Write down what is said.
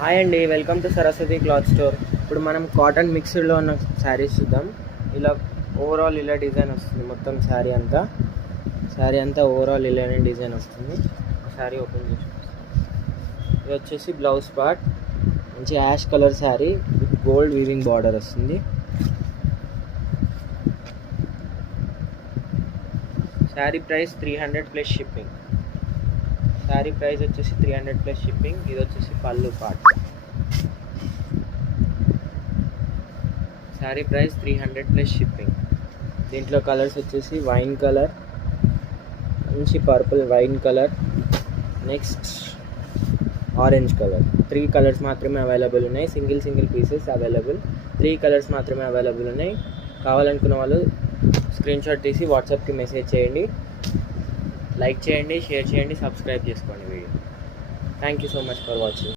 Hi అండి, welcome to Saraswati cloth store. ఇప్పుడు మనం కాటన్ మిక్స్డ్లో ఉన్న శారీస్ చూద్దాం. ఇలా ఓవరాల్ ఇలా డిజైన్ వస్తుంది. మొత్తం శారీ అంతా ఓవరాల్ ఇలానే డిజైన్ వస్తుంది. శారీ ఓపెన్ చేసి ఇది వచ్చేసి బ్లౌజ్ పార్ట్. మంచి ash colour sari with gold weaving border వస్తుంది. Sari price 300 plus shipping. Sari price వచ్చేసి 300 ప్లస్ షిప్పింగ్. ఇది వచ్చేసి pallu part. Sari price 300 plus shipping. దీంట్లో కలర్స్ వచ్చేసి వైన్ కలర్, మంచి purple wine colour, next orange colour. 3 colours మాత్రమే అవైలబుల్ ఉన్నాయి. Single pieces available. 3 కలర్స్ మాత్రమే అవైలబుల్ ఉన్నాయి. కావాలనుకున్న వాళ్ళు స్క్రీన్ షాట్ తీసి వాట్సాప్కి మెసేజ్ చేయండి. లైక్ చేయండి, షేర్ చేయండి, సబ్స్క్రైబ్ చేసుకోండి video. Thank you so much for watching.